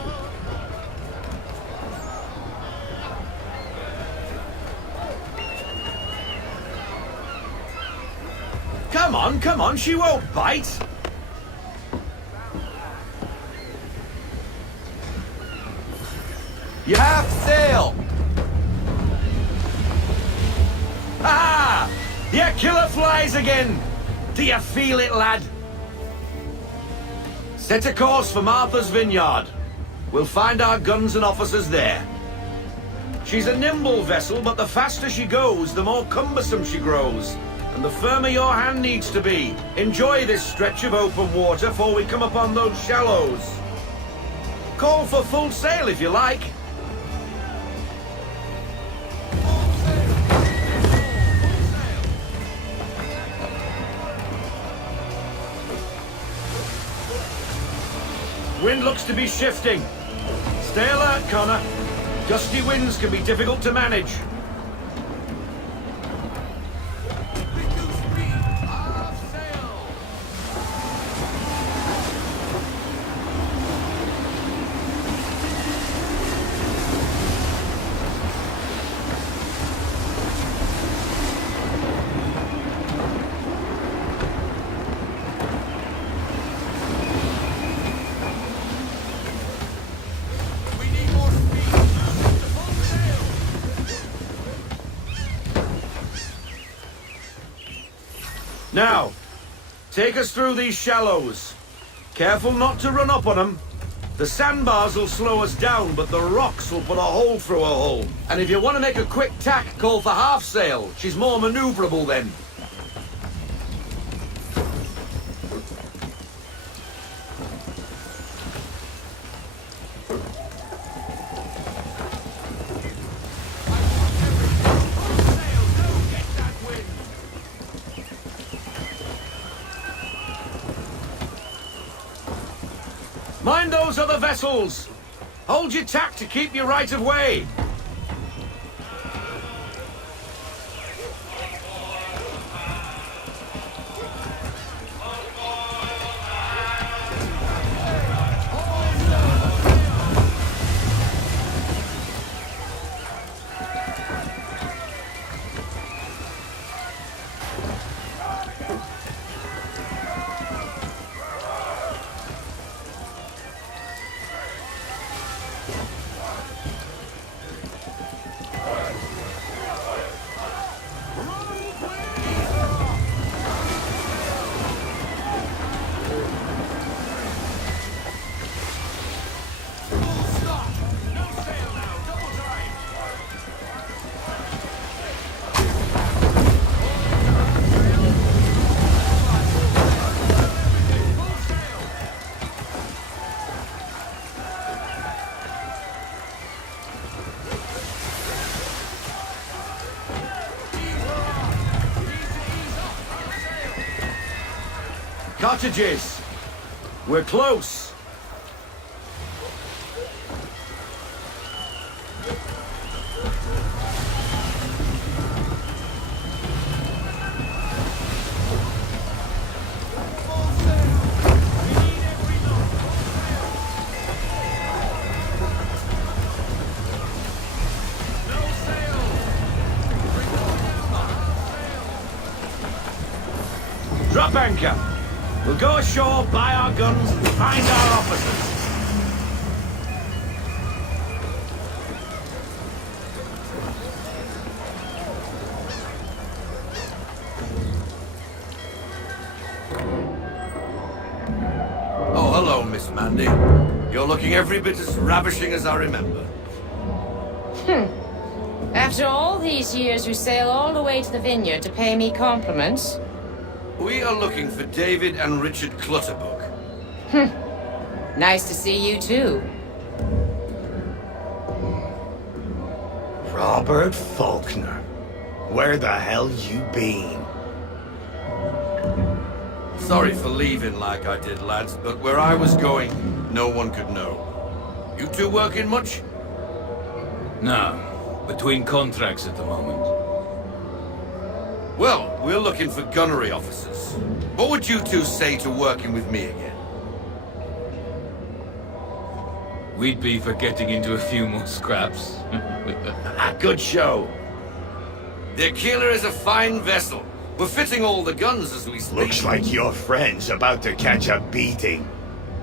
Come on, she won't bite. You half sail. Ha! You killer flies again. Do you feel it, lad? Set a course for Martha's Vineyard. We'll find our guns and officers there. She's a nimble vessel, but the faster she goes, the more cumbersome she grows. And the firmer your hand needs to be. Enjoy this stretch of open water before we come upon those shallows. Call for full sail if you like. Wind looks to be shifting. Stay alert, Connor. Gusty winds can be difficult to manage. Now, take us through these shallows. Careful not to run up on them. The sandbars will slow us down, but the rocks will put a hole through a hull. And if you want to make a quick tack, call for half sail. She's more maneuverable then. Mind those other vessels! Hold your tack to keep your right of way! Cottages! We're close! Drop anchor. We'll go ashore, buy our guns, and find our officers. Oh, hello, Miss Mandy. You're looking every bit as ravishing as I remember. After all these years, you sail all the way to the vineyard to pay me compliments? We are looking for David and Richard Clutterbuck. Nice to see you, too. Robert Faulkner. Where the hell you been? Sorry for leaving like I did, lads, but where I was going, no one could know. You two working much? No. Between contracts at the moment. Well, we're looking for gunnery officers. What would you two say to working with me again? We'd be for getting into a few more scraps. Good show. The Aquila is a fine vessel. We're fitting all the guns as we speak. Looks like your friend's about to catch a beating.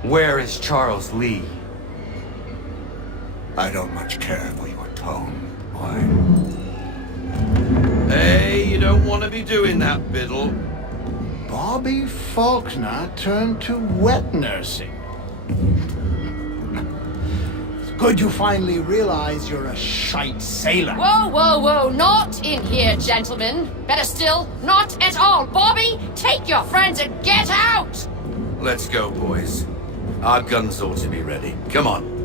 Where is Charles Lee? I don't much care for your tone, boy. Hey, you don't want to be doing that, Biddle. Bobby Faulkner turned to wet nursing. It's good you finally realize you're a shite sailor. Whoa, whoa, whoa, not in here, gentlemen. Better still, not at all. Bobby, take your friends and get out! Let's go, boys. Our guns ought to be ready. Come on.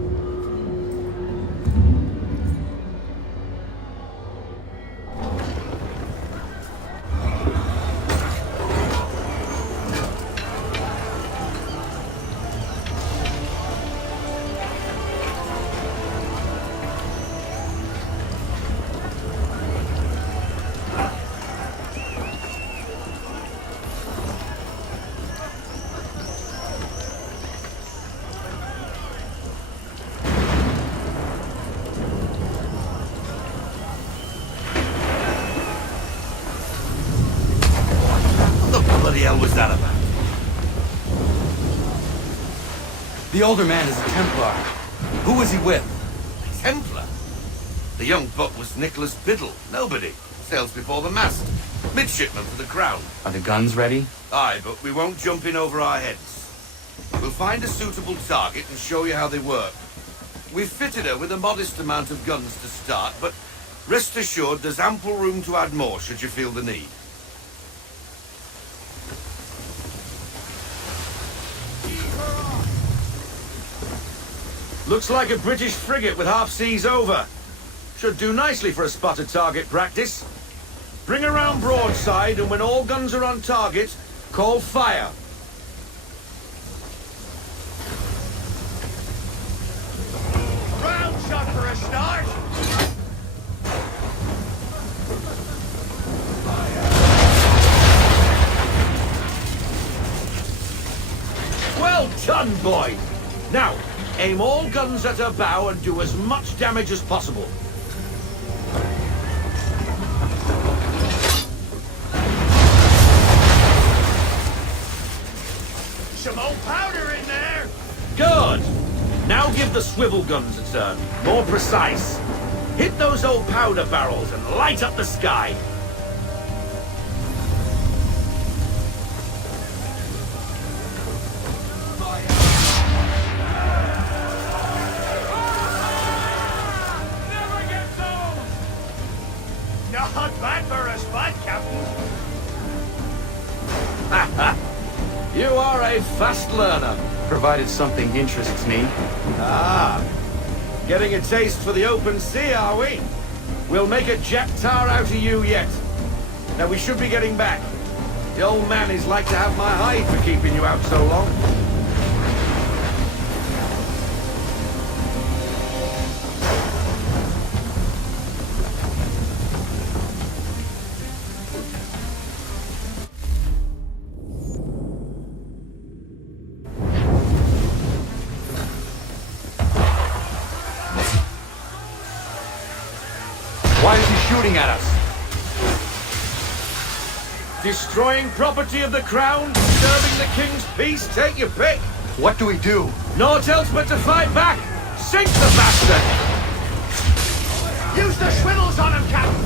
What the hell was that about? The older man is a Templar. Who was he with? A Templar? The young buck was Nicholas Biddle. Nobody. Sails before the mast. Midshipman for the Crown. Are the guns ready? Aye, but we won't jump in over our heads. We'll find a suitable target and show you how they work. We've fitted her with a modest amount of guns to start, but rest assured there's ample room to add more should you feel the need. Looks like a British frigate with half seas over. Should do nicely for a spotted target practice. Bring her round broadside, and when all guns are on target, call fire. Round shot for a start. Well done, boy. Now, aim all guns at her bow and do as much damage as possible. Some old powder in there. Good. Now give the swivel guns a turn. More precise. Hit those old powder barrels and light up the sky. Not bad for a spot, Captain. You are a fast learner. Provided something interests me. Ah, getting a taste for the open sea, are we? We'll make a jack tar out of you yet. Now we should be getting back. The old man is like to have my hide for keeping you out so long. Why is he shooting at us? Destroying property of the crown, disturbing the king's peace, take your pick. What do we do? Naught else but to fight back. Sink the bastard! Use the swivels on him, Captain!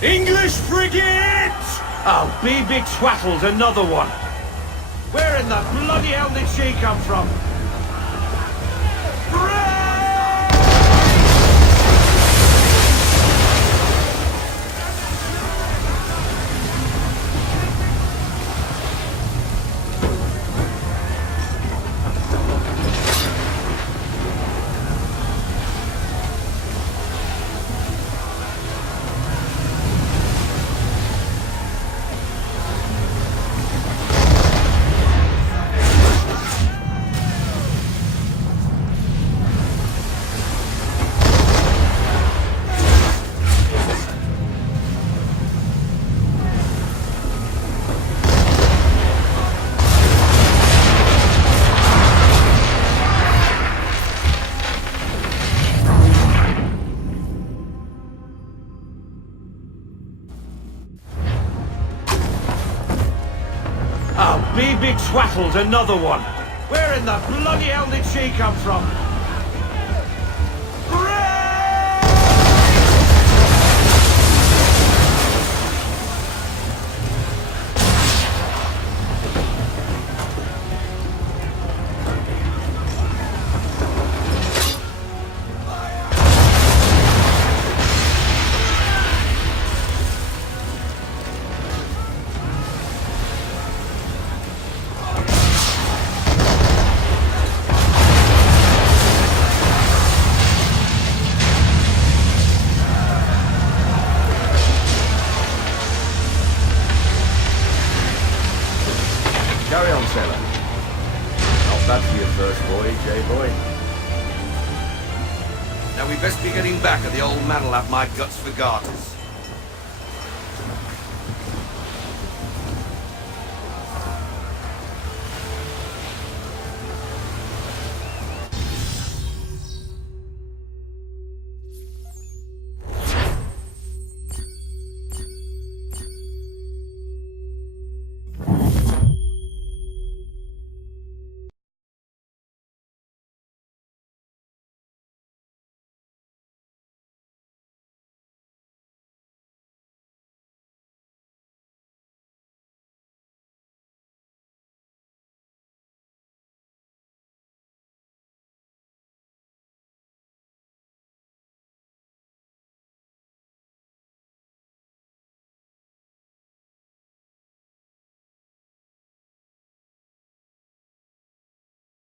English frigate! Oh, be twaddled, another one. Where in the bloody hell did she come from? Oh, be twaddled, another one. Where in the bloody hell did she come from? Carry on, sailor. Not bad for your first voyage, eh, boy? Now we best be getting back, or the old man'll have my guts for garters.